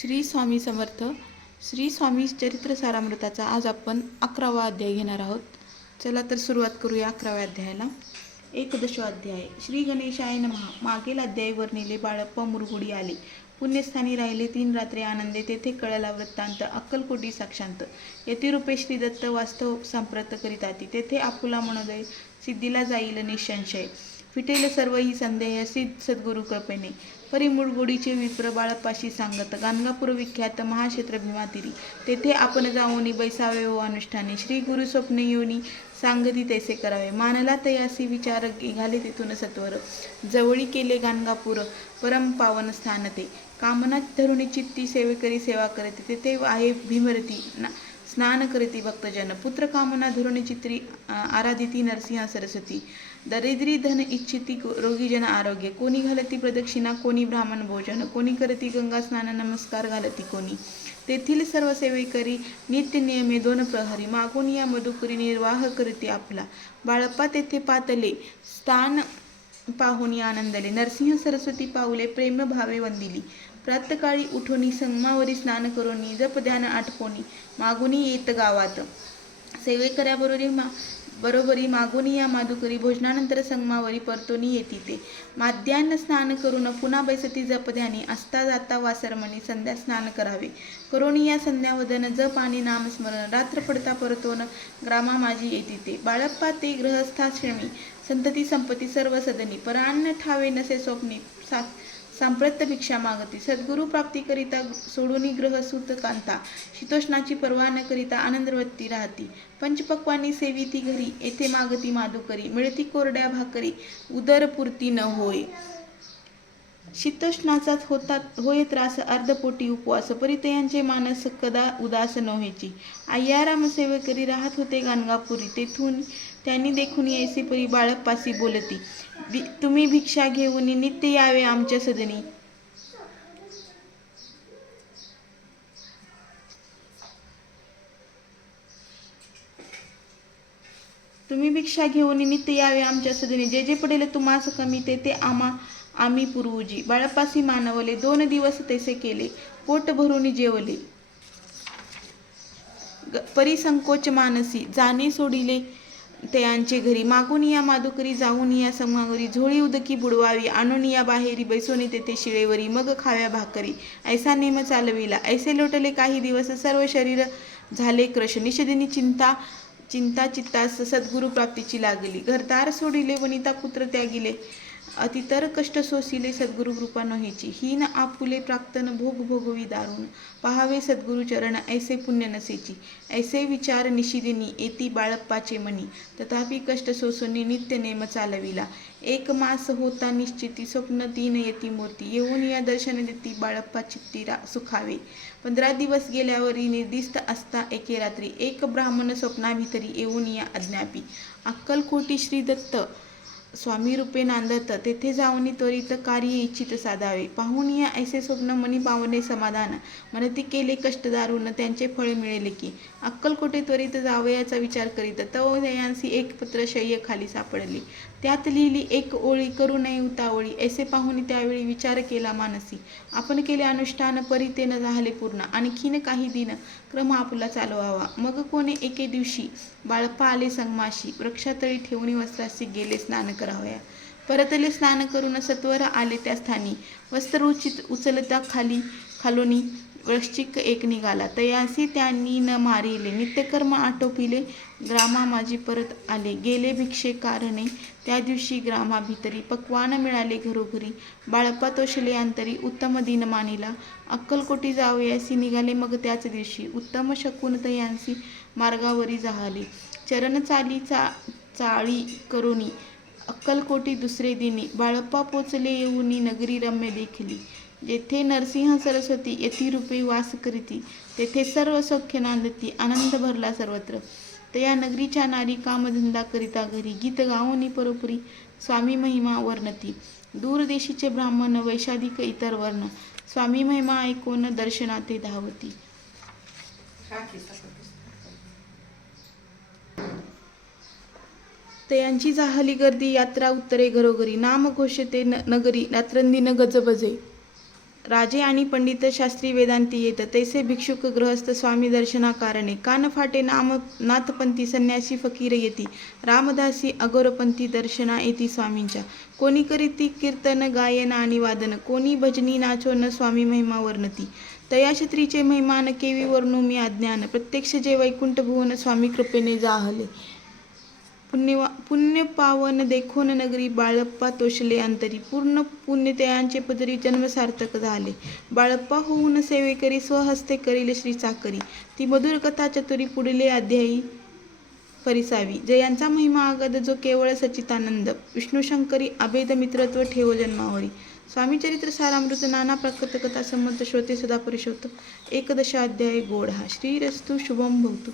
श्री स्वामी समर्थ. श्री स्वामी चरित्र सारामृताचा आज आपण 11वा अध्याय घेणार आहोत. चला तर सुरुवात करूया 11व्या अध्यायाला. एकदशो अध्याय. श्री गणेशाय नमः. मागील अध्याय वर्णिले. बाळप्पा मुरगुडी आले. पुण्यस्थानी राहिले 3 रात्रे आनंदे. तेथे कळला वृत्तांत. अक्कलकोटी साक्षांत. यतिरूपे श्री दत्त वास्तव सांप्रत करीताती. तेथे आपुला मनोदय सिद्धीला जाईल निसंशय. फिटेल सर्व ही संदेह सिद्ध सद्गुरु कृपेने. परी मुरगुडीचे विप्र बाळप्पाशी सांगत. गाणगापूर विख्यात महाक्षेत्र भीमातिरी. तेथे आपण जाऊनी बैसावे हो अनुष्ठाने. श्री गुरु स्वप्ने येऊनी सांगती तैसे करावे. मानला तयासी विचार निघाले तेथून सत्वर. जवळी केले गाणगापूर परम पावन स्थान ते. कामना धरुणी चित्ती सेवेकरी सेवा करते. तेथे आहे भीमरती स्नान करीती भक्तजन. पुत्र कामना धरुणी चित्री आराधिती नरसिंह सरस्वती. दरिद्री धन इच्छिती रोगीजन आरोग्य. कोणी घालती प्रदक्षिणा कोणी ब्राह्मण भोजन. कोणी करती गंगा स्नान नमस्कार घालती कोणी. तेथील सर्व सेवेकरी नित्य नियमे 2 प्रहरी. मागून या मधुकरी निर्वाह करती आपला. बाळप्पा तेथे पातले स्थान पाहुनी आनंदले. नरसिंह सरस्वती पाऊले प्रेम भावे वंदिली. प्रातकाळी उठोनी संगमावरी स्नान करोनी जप ध्यान आटपोनी. मागुनी येत गावात सेवेकऱ्याबरोबरी मागुनी या माधुकरी. भोजनानंतर संगमावरी परतोनी येती ते. माध्यान्ह स्नान करून पुन्हा बैसती जप ध्यानी. असता जाता वासरमणी संध्या स्नान करावे. करोनी या संध्यावदन जप आणि नामस्मरण. रात्र पडता परतोन ग्रामा माझी येती ते. बाळप्पा ते गृहस्थाश्रमी संतती संपत्ती सर्व सदनी. परान्न ठावे नसे स्वप्नी सांप्रत भिक्षा मागती. सद्गुरु प्राप्ती करिता सोडूनी ग्रह सुत कांता. शीतोष्णाची पर्वा न करिता आनंदवती राहती. पंचपक्वानी सेविती घरी. येथे मागती माधुकरी. मिळती कोरड्या भाकरी उदरपूर्ती न होय. शीतोष्णाचा होय त्रास अर्धपोटी उपवास. परितयांचे मानस कदा उदास नव्हेची. अय्याराम सेवेकरी राहत होते गाणगापुरी. तेथून त्यांनी देखून ऐसे परी बाळप्पासी बोलती. तुम्ही भिक्षा घेऊन नित्य यावे आमच्या सदनी. तुम्ही भिक्षा घेऊन नित्य यावे आमच्या सदनी. जे जे पडेल तुम्हास कमी ते आम्ही पुरवूजी. बाळप्पासी मानवले 2 दिवस तैसे केले. पोट भरून जेवले. परिसंकोच मानसी जाणे सोडिले तयांचे घरी. मागून या माधुकरी जाऊन या समावरी. झोळी उदकी बुडवावी आणून या बाहेरी. बैसोनी तेथे शिळेवरी मग खाव्या भाकरी. ऐसा नेम चालविला. ऐसे लोटले काही दिवस सर्व शरीर झाले क्रश. निषदिनी चिंता चित्तास सद्गुरु प्राप्तीची लागली. घरदार सोडिले वनिता पुत्र त्यागिले. अतितर कष्ट सोसिले सद्गुरु कृपा नोहेची. हीन आपुले प्राक्तन भोग भोगवी दारुण. पहावे सद्गुरु चरण ऐसे पुण्य नसेची. ऐसे विचार निशिदिनी येती बाळप्पाचे मनी. तथापि कष्ट सोसुनी नित्य नेम चालविला. 1 मास होता निश्चिती. स्वप्न 3 येती मूर्ती. येऊन या दर्शन देती बाळप्पा चित्ती सुखावे. 15 दिवस गेल्यावरी निर्दिष्ट असता एके रात्री. एक ब्राह्मण स्वप्नाभितरी येऊन या अज्ञापी. अक्कलकोटी श्री दत्त स्वामी रूपे नांदत. तेथे जाऊनी त्वरित कार्य इच्छित साधावे. पाहून या ऐसे स्वप्न मनी पावने समाधान. मनती केले कष्ट दारुण त्यांचे फळ मिळेल की. अक्कलकोटे त्वरित जावयाचा विचार करीत. तव दयांसी एक पत्र शय्य खाली सापडले. त्यात लिहिली 1 ओळी करू नये उतावळी. ऐसे पाहून त्यावेळी विचार केला मानसी. आपण केले अनुष्ठान परी ते न झाले पूर्ण. आणखीन काही दिन क्रम आपला चालवावा. मग कोणे एके दिवशी बाळप्पा आले संगमाशी. वृक्षातळी ठेवून वस्त्राशी गेले स्नान करावया. परतले स्नान करून सत्वर आले त्या स्थानी. वस्त्र उचलता खालोनी वृश्चिक एक निघाला. तयासी त्यांनी न मारिले. नित्यकर्म आटोपिले. ग्रामा माझी परत आले. गेले भिक्षे कारणे त्या दिवशी ग्रामाभितरी. पक्वान मिळाले घरोघरी. बाळप्पा तोषले अंतरी. उत्तम दिन मानिला. अक्कलकोटी जावयासी निघाले मग त्याच दिवशी. उत्तम शकून तयांसी मार्गावरी जाहले. चरण चाळी करोनी अक्कलकोटी दुसरे दिनी. बाळप्पा पोचले येऊनी नगरी रम्य देखली. जेथे नरसिंह सरस्वती यतिरूपे वास करीती. तेथे सर्व सौख्य नांदती. आनंद भरला सर्वत्र. तया नगरीच्या नारी कामधंदा करिता घरी. गीत गावोनी परोपरी स्वामी महिमा वर्णती. दूरदेशीचे ब्राह्मण वैशाधिक इतर वर्ण. स्वामी महिमा ऐकून दर्शनाते धावती. तयांची जाहली गर्दी. यात्रा उत्तरे घरोघरी. नाम घोषते नगरी. रात्रंदिन गजबजे. राजे आणि पंडित शास्त्री वेदांती येत, तैसे भिक्षुक गृहस्थ स्वामी दर्शना कारणे. कान फाटे नाथपंथी संन्यासी फकीर येती, रामदासी अगोरपंथी दर्शना येती स्वामींच्या. कोणी करीती कीर्तन गायन आणि वादन, कोणी भजनी नाचोन स्वामी महिमा वर्णती. तया छत्रीचे महिमान केवी वर्णू मी अज्ञान, प्रत्यक्ष जे वैकुंठ भुवन स्वामी कृपेने जाहले. पुण्य पावन देखोन नगरी, बाळप्पा तोषले अंतरी. पूर्ण पुण्य त्यांचे पदरी जन्म सार्थक झाले. बाळप्पा होऊन सेवेकरी, स्वहस्ते करील श्री चाकरी. ती मधुर कथा चतुरी, पुढले अध्यायी परिसावी. जयांचा महिमा अगद, जो केवळ सच्चिदानंद. विष्णुशंकरी अभेद मित्रत्व ठेवो जन्मावरी. स्वामी चरित्र सारामृत नाना प्रकृत कथा संबंध श्रोते सदा परिशोत. 11 अध्याय गोड हा. श्रीरस्तु शुभम भवतु.